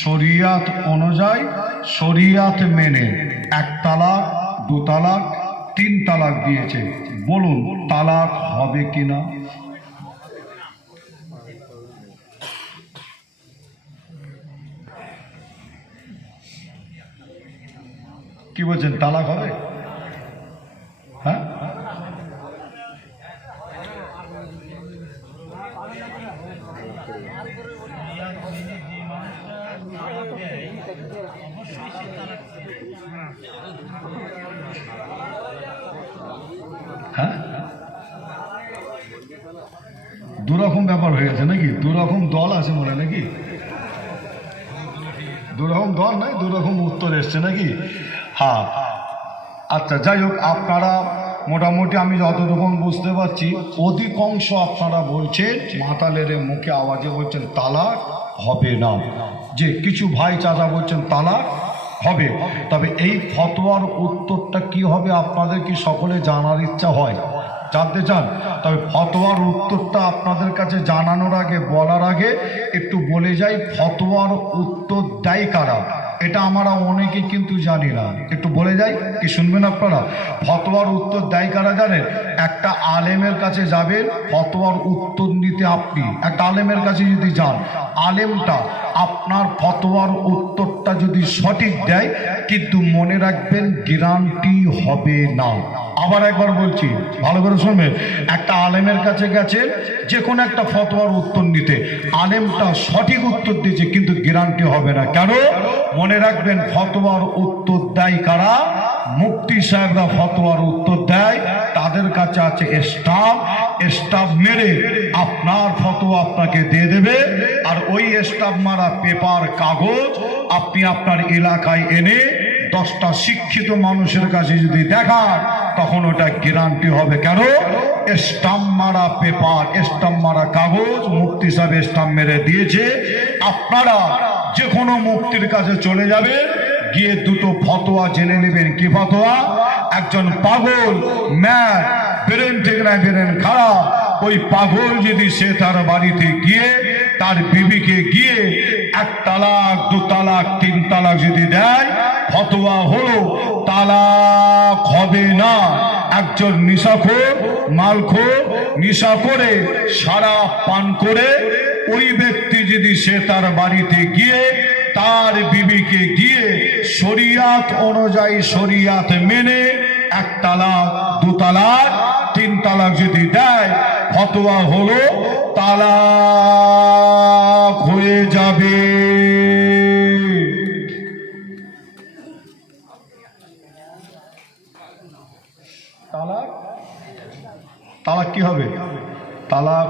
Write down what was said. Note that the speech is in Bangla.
শরিয়াত অনুযায়ী শরিয়াত মেনে এক তালাক, দু তালাক, তিন তালাক দিয়েছে, বলুন তালাক হবে কিনা? কি বলছেন, তালাক হবে? হ্যাঁ, হ্যাঁ, দুরকম ব্যাপার হয়ে গেছে নাকি? দুরকম দল আছে মনে নাকি? দুরকম দল নয়, দুরকম উত্তর এসছে নাকি? হ্যাঁ, আচ্ছা, যাই হোক, আপনারা মোটামুটি আমি যতটুকু বুঝতে পারছি অধিকাংশ আপনারা বলছেন, মাতালের মুখে আওয়াজে বলছেন তালাক হবে না। যে কিছু ভাই চাচা বলছেন তালাক হবে। তবে এই ফতোয়ার উত্তরটা কি হবে আপনাদের কি সকলে জানার ইচ্ছা হয়, জানতে চান? তবে ফতোয়ার উত্তরটা আপনাদের কাছে জানানোর আগে, বলার আগে একটু বলে যাই, ফতোয়ার উত্তর দেয় কারা এটা আমরা অনেকে কিন্তু জানি না। একটু বলে যাই, কি শুনবেন আপনারা? ফতোয়ার উত্তর দেয় কারা জানেন? একটা আলেমের কাছে যাবেন ফতোয়ার উত্তর নিতে। আপনি একটা আলেমের কাছে যদি যান, আলেমটা আপনার ফতোয়ার উত্তরটা যদি সঠিক দেয়, কিন্তু মনে রাখবেন গ্যারান্টি হবে না। আবার একবার বলছি, ভালো করে শুনবেন। একটা আলেমের কাছে গেছেন যে কোনো একটা ফতোয়ার উত্তর নিতে, আলেমটা সঠিক উত্তর দিয়েছে কিন্তু গ্যারান্টি হবে না। কেন? মনে রাখবেন ফতোয়ার উত্তর দেয় কারা? মুফতি সাহেবরা ফতোয়ার উত্তর দেয়, তাদের কাছে আছে স্টাম্প। স্টাম্প মেরে আপনার ফতোয়া আপনাকে দিয়ে দেবে। আর ওই স্টাম্প মারা পেপার, কাগজ আপনি আপনার এলাকায় এনে 10টা শিক্ষিত মানুষের কাছে যদি দেখান, তখন ওটা গ্যারান্টি হবে। কেন? স্টাম্প মারা পেপার, স্টাম্প মারা কাগজ মুফতি সাহেব স্টাম্প মেরে দিয়েছে। আপনারা যে কোনো মুফতির কাছে চলে যাবেন, গিয়ে দুটো ফতোয়া জেনে নেবেন। কি ফতোয়া? একজন পাগল, ম্যাড, ব্রেন ঠিক না, ব্রেন খারাপ, ওই পাগল যদি সে তার বাড়িতে গিয়ে তার বিবিকে গিয়ে এক তালাক, দু তালাক, তিন তালাক যদি দেয়, ফতোয়া হলো তালাক হবে না। একজন নিশাখোর, মালখোর, নিশা করে, শরাব পান করে ওই ব্যক্তি যদি সে তার বাড়িতে গিয়ে তার বিবিকে গিয়ে শরিয়াত অনুযায়ী শরিয়াত মেনে এক তালাক, দু তালাক, তিন তালাক যদি দেয়, ফতোয়া হলো তালাক হয়ে যাবে। তালাক, তালাক কি হবে? তালাক